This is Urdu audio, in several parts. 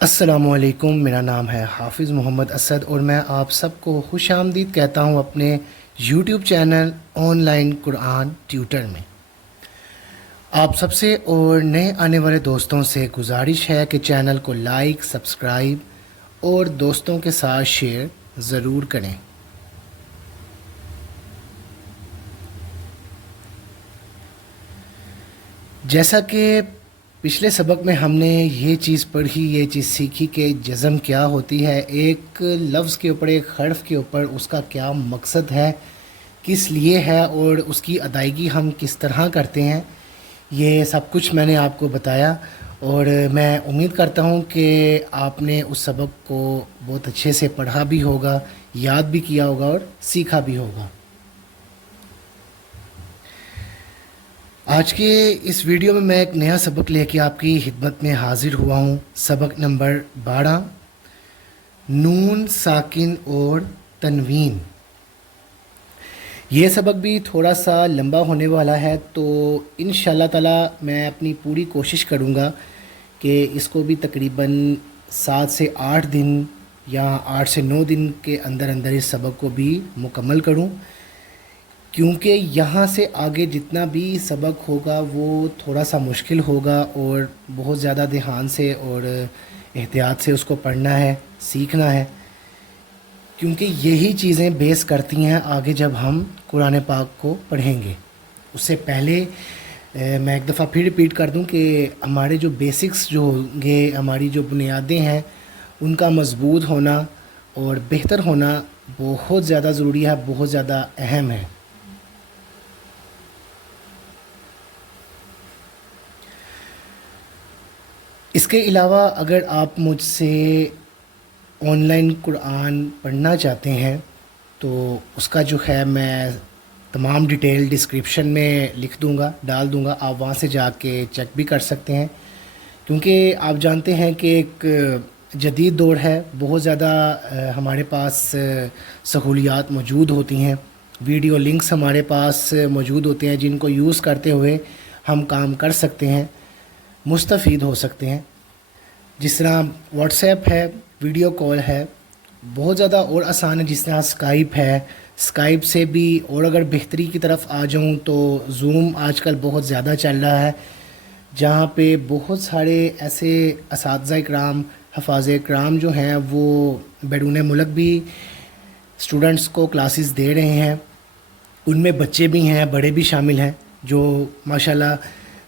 السلام علیکم، میرا نام ہے حافظ محمد اسد اور میں آپ سب کو خوش آمدید کہتا ہوں اپنے YouTube channel online Quran tutor میں۔ آپ سب سے اور نئے آنے والے دوستوں سے گزارش ہے کہ چینل کو لائک، سبسکرائب اور دوستوں کے ساتھ شیئر ضرور کریں۔ جیسا کہ پچھلے سبق میں ہم نے یہ چیز پڑھی، یہ چیز سیکھی کہ جزم کیا ہوتی ہے، ایک لفظ کے اوپر، ایک حرف کے اوپر اس کا کیا مقصد ہے، کس لیے ہے اور اس کی ادائیگی ہم کس طرح کرتے ہیں، یہ سب کچھ میں نے آپ کو بتایا اور میں امید کرتا ہوں کہ آپ نے اس سبق کو بہت اچھے سے پڑھا بھی ہوگا، یاد بھی کیا ہوگا اور سیکھا بھی ہوگا۔ آج کے اس ویڈیو میں ایک نیا سبق لے کے آپ کی خدمت میں حاضر ہوا ہوں۔ سبق نمبر 12، نون ساکن اور تنوین۔ یہ سبق بھی تھوڑا سا لمبا ہونے والا ہے، تو انشاءاللہ تعالی میں اپنی پوری کوشش کروں گا کہ اس کو بھی تقریباً 7 سے 8 دن یا 8 سے 9 دن کے اندر اندر اس سبق کو بھی مکمل کروں، کیونکہ یہاں سے آگے جتنا بھی سبق ہوگا وہ تھوڑا سا مشکل ہوگا اور بہت زیادہ دھیان سے اور احتیاط سے اس کو پڑھنا ہے، سیکھنا ہے، کیونکہ یہی چیزیں بیس کرتی ہیں آگے جب ہم قرآن پاک کو پڑھیں گے۔ اس سے پہلے میں ایک دفعہ پھر ریپیٹ کر دوں کہ ہمارے جو بیسکس جو ہوں گے، ہماری جو بنیادیں ہیں، ان کا مضبوط ہونا اور بہتر ہونا بہت زیادہ ضروری ہے، بہت زیادہ اہم ہے۔ اس کے علاوہ اگر آپ مجھ سے آن لائن قرآن پڑھنا چاہتے ہیں تو اس کا جو ہے میں تمام ڈیٹیل ڈسکرپشن میں لکھ دوں گا، ڈال دوں گا، آپ وہاں سے جا کے چیک بھی کر سکتے ہیں، کیونکہ آپ جانتے ہیں کہ ایک جدید دور ہے، بہت زیادہ ہمارے پاس سہولیات موجود ہوتی ہیں، ویڈیو لنکس ہمارے پاس موجود ہوتے ہیں جن کو یوز کرتے ہوئے ہم کام کر سکتے ہیں، مستفید ہو سکتے ہیں، جس طرح واٹس ایپ ہے، ویڈیو کال ہے، بہت زیادہ اور آسان ہے، جس طرح اسکائپ ہے، اسکائپ سے بھی، اور اگر بہتری کی طرف آ جاؤں تو زوم آج کل بہت زیادہ چل رہا ہے، جہاں پہ بہت سارے ایسے اساتذہ اکرام، حفاظ اکرام جو ہیں وہ بیرون ملک بھی اسٹوڈنٹس کو کلاسز دے رہے ہیں، ان میں بچے بھی ہیں، بڑے بھی شامل ہیں، جو ماشاءاللہ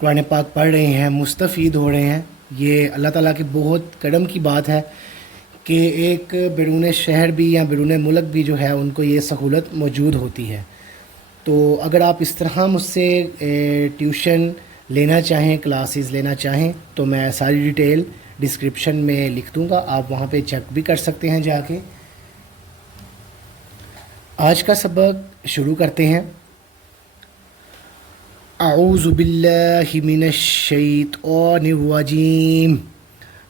قرآن پاک پڑھ رہے ہیں، مستفید ہو رہے ہیں۔ یہ اللہ تعالیٰ کے بہت کرم کی بات ہے کہ ایک بیرون شہر بھی یا بیرون ملک بھی جو ہے ان کو یہ سہولت موجود ہوتی ہے۔ تو اگر آپ اس طرح مجھ سے ٹیوشن لینا چاہیں، کلاسز لینا چاہیں، تو میں ساری ڈیٹیل ڈسکرپشن میں لکھ دوں گا، آپ وہاں پہ چیک بھی کر سکتے ہیں جا کے۔ آج کا سبق شروع کرتے ہیں۔ اعوذ باللہ من الشیطان الرجیم،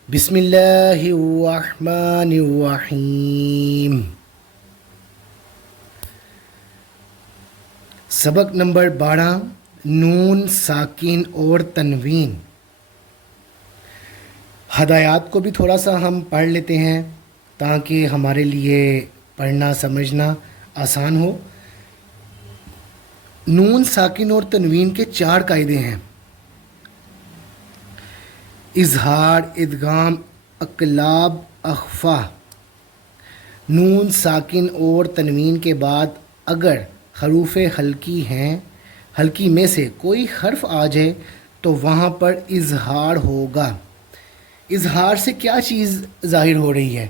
بسم اللہ الرحمن الرحیم۔ سبق نمبر 12، نون ساکن اور تنوین۔ ہدایات کو بھی تھوڑا سا ہم پڑھ لیتے ہیں تاکہ ہمارے لیے پڑھنا سمجھنا آسان ہو۔ نون ساکن اور تنوین کے 4 قاعدے ہیں: اظہار، ادغام، اقلاب، اخفا۔ نون ساکن اور تنوین کے بعد اگر حروف حلقی ہیں، حلقی میں سے کوئی حرف آ جائے تو وہاں پر اظہار ہوگا۔ اظہار سے کیا چیز ظاہر ہو رہی ہے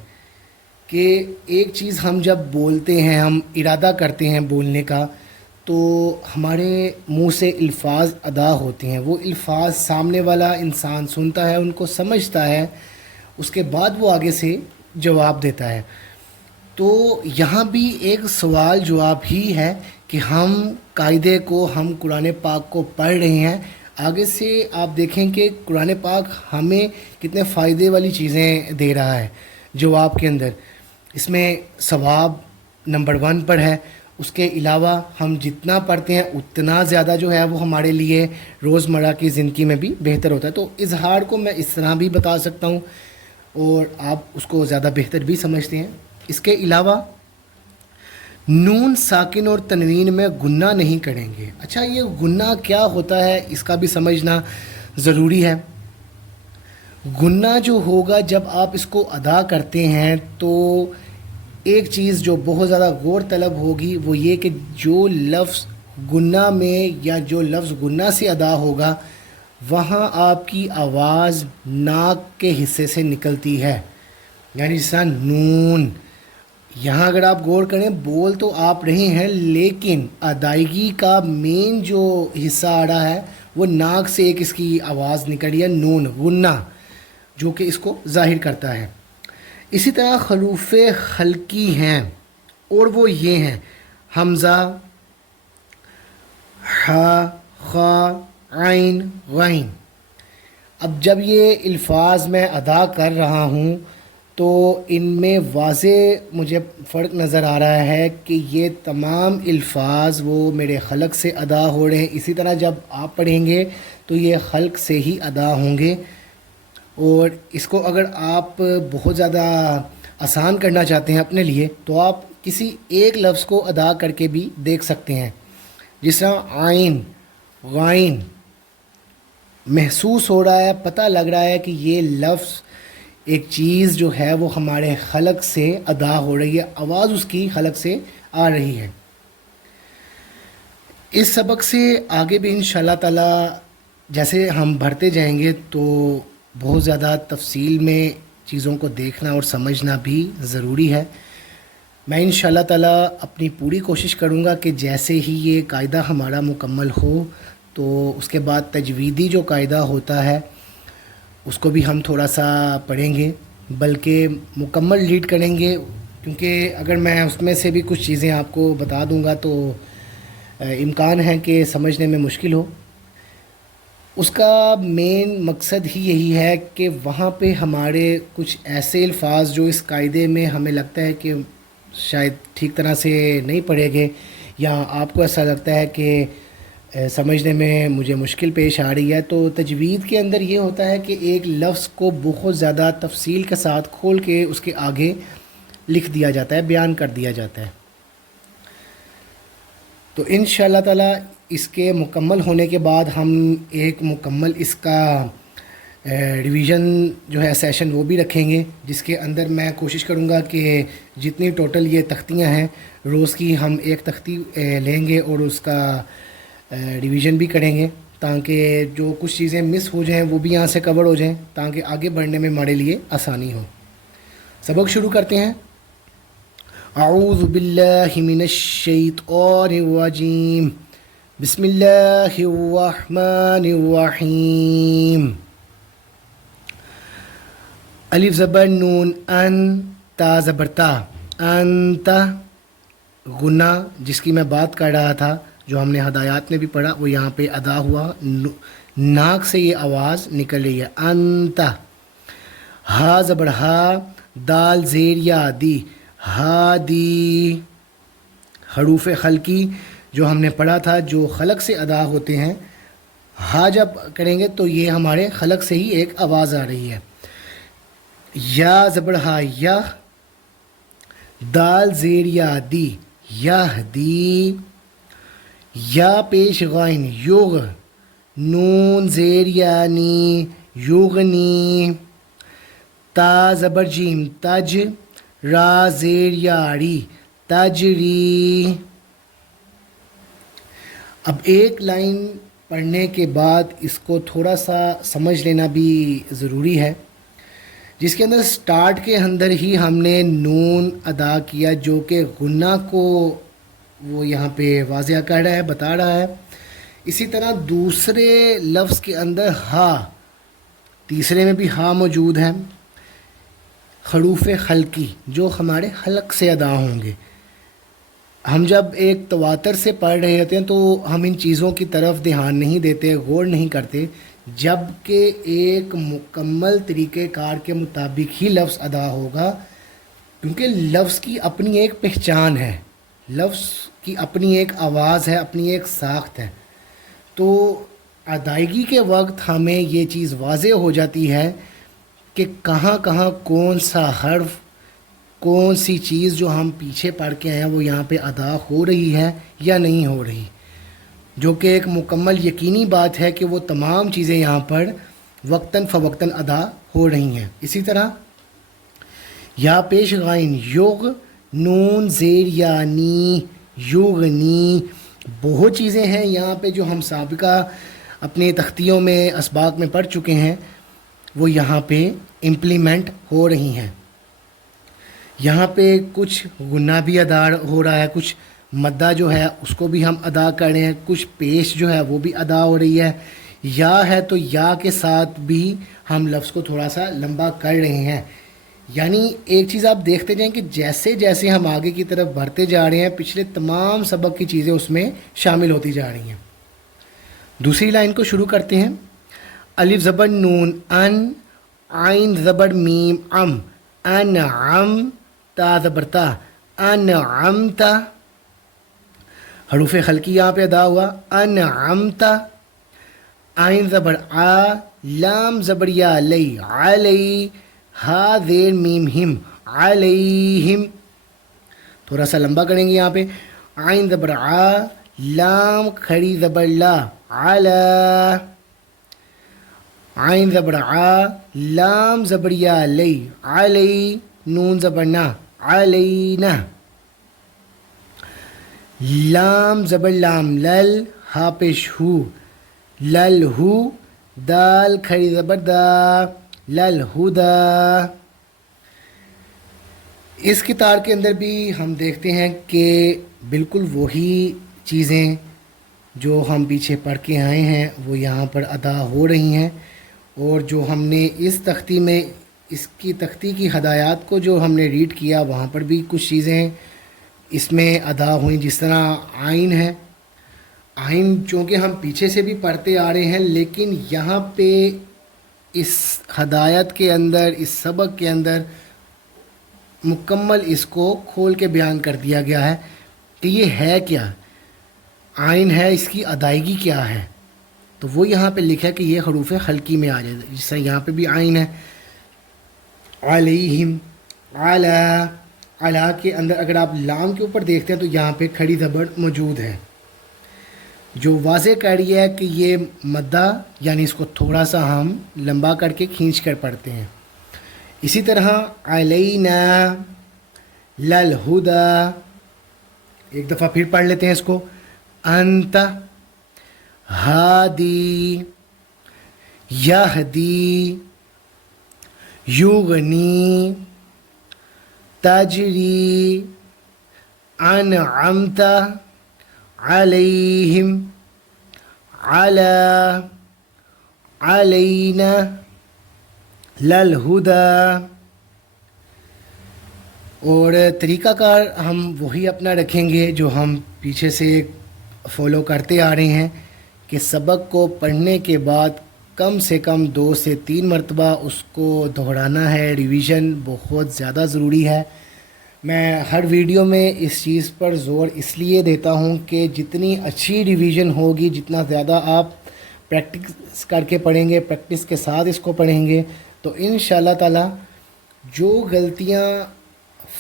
کہ ایک چیز ہم جب بولتے ہیں، ہم ارادہ کرتے ہیں بولنے کا، تو ہمارے منہ سے الفاظ ادا ہوتے ہیں، وہ الفاظ سامنے والا انسان سنتا ہے، ان کو سمجھتا ہے، اس کے بعد وہ آگے سے جواب دیتا ہے۔ تو یہاں بھی ایک سوال جواب ہی ہے کہ ہم قاعدے کو، ہم قرآن پاک کو پڑھ رہے ہیں، آگے سے آپ دیکھیں کہ قرآن پاک ہمیں کتنے فائدے والی چیزیں دے رہا ہے جواب کے اندر۔ اس میں ثواب نمبر 1 پر ہے، اس کے علاوہ ہم جتنا پڑھتے ہیں اتنا زیادہ جو ہے وہ ہمارے لیے روزمرہ کی زندگی میں بھی بہتر ہوتا ہے۔ تو اظہار کو میں اس طرح بھی بتا سکتا ہوں، اور آپ اس کو زیادہ بہتر بھی سمجھتے ہیں۔ اس کے علاوہ نون ساکن اور تنوین میں گنہ نہیں کریں گے۔ اچھا، یہ گنہ کیا ہوتا ہے اس کا بھی سمجھنا ضروری ہے۔ گنہ جو ہوگا جب آپ اس کو ادا کرتے ہیں تو ایک چیز جو بہت زیادہ غور طلب ہوگی وہ یہ کہ جو لفظ گنہ میں یا جو لفظ گنہ سے ادا ہوگا وہاں آپ کی آواز ناک کے حصے سے نکلتی ہے، یعنی جس طرح نون، یہاں اگر آپ غور کریں بول تو آپ رہے ہیں لیکن ادائیگی کا مین جو حصہ آ رہا ہے وہ ناک سے ایک اس کی آواز نکل رہی ہے، نون، غنہ، جو کہ اس کو ظاہر کرتا ہے۔ اسی طرح حروف خلقی ہیں اور وہ یہ ہیں حمزہ، ح، خ، عین، غین۔ اب جب یہ الفاظ میں ادا کر رہا ہوں تو ان میں واضح مجھے فرق نظر آ رہا ہے کہ یہ تمام الفاظ وہ میرے خلق سے ادا ہو رہے ہیں۔ اسی طرح جب آپ پڑھیں گے تو یہ خلق سے ہی ادا ہوں گے، اور اس کو اگر آپ بہت زیادہ آسان کرنا چاہتے ہیں اپنے لیے تو آپ کسی ایک لفظ کو ادا کر کے بھی دیکھ سکتے ہیں، جس طرح عین، غائن، محسوس ہو رہا ہے، پتہ لگ رہا ہے کہ یہ لفظ ایک چیز جو ہے وہ ہمارے خلق سے ادا ہو رہی ہے، آواز اس کی خلق سے آ رہی ہے۔ اس سبق سے آگے بھی انشاءاللہ تعالی جیسے ہم بڑھتے جائیں گے تو بہت زیادہ تفصیل میں چیزوں کو دیکھنا اور سمجھنا بھی ضروری ہے۔ میں انشاءاللہ تعالی اپنی پوری کوشش کروں گا کہ جیسے ہی یہ قاعدہ ہمارا مکمل ہو تو اس کے بعد تجویدی جو قاعدہ ہوتا ہے اس کو بھی ہم تھوڑا سا پڑھیں گے، بلکہ مکمل ریڈ کریں گے، کیونکہ اگر میں اس میں سے بھی کچھ چیزیں آپ کو بتا دوں گا تو امکان ہے کہ سمجھنے میں مشکل ہو۔ اس کا مین مقصد ہی یہی ہے کہ وہاں پہ ہمارے کچھ ایسے الفاظ جو اس قاعدے میں ہمیں لگتا ہے کہ شاید ٹھیک طرح سے نہیں پڑھے گے، یا آپ کو ایسا لگتا ہے کہ سمجھنے میں مجھے مشکل پیش آ رہی ہے، تو تجوید کے اندر یہ ہوتا ہے کہ ایک لفظ کو بہت زیادہ تفصیل کے ساتھ کھول کے اس کے آگے لکھ دیا جاتا ہے، بیان کر دیا جاتا ہے۔ تو انشاءاللہ تعالی اس کے مکمل ہونے کے بعد ہم ایک مکمل اس کا ریویژن جو ہے سیشن وہ بھی رکھیں گے، جس کے اندر میں کوشش کروں گا کہ جتنی ٹوٹل یہ تختیاں ہیں روز کی ہم ایک تختی لیں گے اور اس کا ریویژن بھی کریں گے، تاکہ جو کچھ چیزیں مس ہو جائیں وہ بھی یہاں سے کور ہو جائیں، تاکہ آگے بڑھنے میں ہمارے لیے آسانی ہو۔ سبق شروع کرتے ہیں۔ اعوذ باللہ من الشیطان الرجیم، بسم اللہ الرحمن الرحیم۔ الف زبر نون، ان، تا زبر تا، انت، غنہ جس کی میں بات کر رہا تھا، جو ہم نے ہدایات میں بھی پڑھا، وہ یہاں پہ ادا ہوا، ناک سے یہ آواز نکل رہی ہے، انت۔ ہا زبر ہا، دال زیر یا دی، ہادی۔ حروف خلقی جو ہم نے پڑھا تھا جو خلق سے ادا ہوتے ہیں، ہا جب کریں گے تو یہ ہمارے خلق سے ہی ایک آواز آ رہی ہے۔ یا زبر ہا، یا، دال زیر یا دی، یہدی۔ یا پیش غائن، یغ، نون زیر یعنی، یغنی۔ تا زبر جیم، تج، را زیر یاری، تجری۔ اب ایک لائن پڑھنے کے بعد اس کو تھوڑا سا سمجھ لینا بھی ضروری ہے، جس کے اندر سٹارٹ کے اندر ہی ہم نے نون ادا کیا جو کہ غنہ کو وہ یہاں پہ واضح کر رہا ہے، بتا رہا ہے۔ اسی طرح دوسرے لفظ کے اندر ہا، تیسرے میں بھی ہا موجود ہے، حروف خلقی جو ہمارے خلق سے ادا ہوں گے۔ ہم جب ایک تواتر سے پڑھ رہے ہوتے ہیں تو ہم ان چیزوں کی طرف دھیان نہیں دیتے، غور نہیں کرتے، جب کہ ایک مکمل طریقہ کار کے مطابق ہی لفظ ادا ہوگا، کیونکہ لفظ کی اپنی ایک پہچان ہے، لفظ کی اپنی ایک آواز ہے، اپنی ایک ساخت ہے۔ تو ادائیگی کے وقت ہمیں یہ چیز واضح ہو جاتی ہے کہ کہاں کہاں کون سا حرف، کون سی چیز جو ہم پیچھے پڑھ کے آئے ہیں وہ یہاں پہ ادا ہو رہی ہے یا نہیں ہو رہی، جو کہ ایک مکمل یقینی بات ہے کہ وہ تمام چیزیں یہاں پر وقتاً فوقتاً ادا ہو رہی ہیں۔ اسی طرح یا پیش غائن یغ، نون زیر یعنی، یغنی، بہت چیزیں ہیں یہاں پہ جو ہم سابقہ اپنے تختیوں میں اسباق میں پڑھ چکے ہیں، وہ یہاں پہ امپلیمنٹ ہو رہی ہیں۔ یہاں پہ کچھ غنہ بھی ادا ہو رہا ہے، کچھ مدہ جو ہے اس کو بھی ہم ادا کر رہے ہیں، کچھ پیش جو ہے وہ بھی ادا ہو رہی ہے، یا ہے تو یا کے ساتھ بھی ہم لفظ کو تھوڑا سا لمبا کر رہے ہیں۔ یعنی ایک چیز آپ دیکھتے جائیں کہ جیسے جیسے ہم آگے کی طرف بڑھتے جا رہے ہیں پچھلے تمام سبق کی چیزیں اس میں شامل ہوتی جا رہی ہیں۔ دوسری لائن کو شروع کرتے ہیں۔ الف زبر نون ان، عین زبر میم ام، انعم، تا زبر تا، انعمت، حروف خلقی یہاں پہ ادا ہوا، انعمت، عین زبر آ، لام زبر یا لئی، علی، ہا زیر میم ہم، علیہم، تھوڑا سا لمبا کریں گے یہاں پہ، عین زبر آ، لام کھڑی زبر لا، علا، عین زبر آ، لام زبر یا لئی، علی، نون زبر نا، علینا، لام زبر لام لل، ہا پیش ہو، لل ہو، دال کھڑی زبر دا، لل ہدا۔ اس کتار کے اندر بھی ہم دیکھتے ہیں کہ بالکل وہی چیزیں جو ہم پیچھے پڑھ کے آئے ہیں وہ یہاں پر ادا ہو رہی ہیں، اور جو ہم نے اس تختی میں اس کی تختی کی ہدایات کو جو ہم نے ریڈ کیا وہاں پر بھی کچھ چیزیں اس میں ادا ہوئیں، جس طرح آئین ہے۔ آئین چونکہ ہم پیچھے سے بھی پڑھتے آ رہے ہیں، لیکن یہاں پہ اس ہدایت کے اندر، اس سبق کے اندر مکمل اس کو کھول کے بیان کر دیا گیا ہے کہ یہ ہے کیا، آئین ہے، اس کی ادائیگی کیا ہے۔ تو وہ یہاں پہ لکھا ہے کہ یہ حروف خلقی میں آ جائے، جس طرح یہاں پہ بھی آئین ہے، علیہم، علا، علا کے اندر اگر آپ لام کے اوپر دیکھتے ہیں تو یہاں پہ کھڑی زبر موجود ہے جو واضح کر رہی ہے کہ یہ مدہ، یعنی اس کو تھوڑا سا ہم لمبا کر کے کھینچ کر پڑھتے ہیں۔ اسی طرح علینا، للہدا، ایک دفعہ پھر پڑھ لیتے ہیں اس کو، انت، ہادی، یہدی، یغنی، تجری، انعمت، علیہم، علی، علینا، للہدا۔ اور طریقہ کار ہم وہی اپنا رکھیں گے جو ہم پیچھے سے فالو کرتے آ رہے ہیں، کہ سبق کو پڑھنے کے بعد کم سے کم 2 سے 3 مرتبہ اس کو دہرانا ہے۔ ریویژن بہت زیادہ ضروری ہے۔ میں ہر ویڈیو میں اس چیز پر زور اس لیے دیتا ہوں کہ جتنی اچھی ریویژن ہوگی، جتنا زیادہ آپ پریکٹس کر کے پڑھیں گے، پریکٹس کے ساتھ اس کو پڑھیں گے، تو انشاءاللہ تعالی جو غلطیاں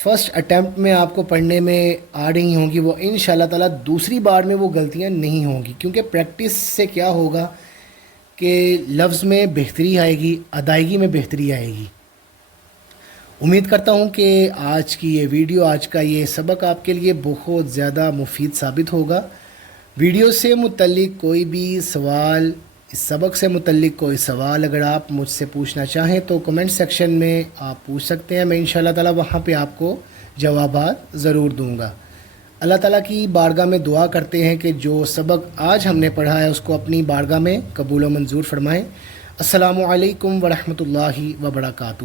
فرسٹ اٹیمپٹ میں آپ کو پڑھنے میں آ رہی ہوں گی وہ انشاءاللہ تعالی دوسری بار میں وہ غلطیاں نہیں ہوں گی، کیونکہ پریکٹس سے کیا ہوگا کہ لفظ میں بہتری آئے گی، ادائیگی میں بہتری آئے گی۔ امید کرتا ہوں کہ آج کی یہ ویڈیو، آج کا یہ سبق آپ کے لیے بہت زیادہ مفید ثابت ہوگا۔ ویڈیو سے متعلق کوئی بھی سوال، اس سبق سے متعلق کوئی سوال اگر آپ مجھ سے پوچھنا چاہیں تو کمنٹ سیکشن میں آپ پوچھ سکتے ہیں، میں انشاءاللہ تعالی وہاں پہ آپ کو جوابات ضرور دوں گا۔ اللہ تعالیٰ کی بارگاہ میں دعا کرتے ہیں کہ جو سبق آج ہم نے پڑھا ہے اس کو اپنی بارگاہ میں قبول و منظور فرمائیں۔ السلام علیکم ورحمۃ اللہ وبرکاتہ۔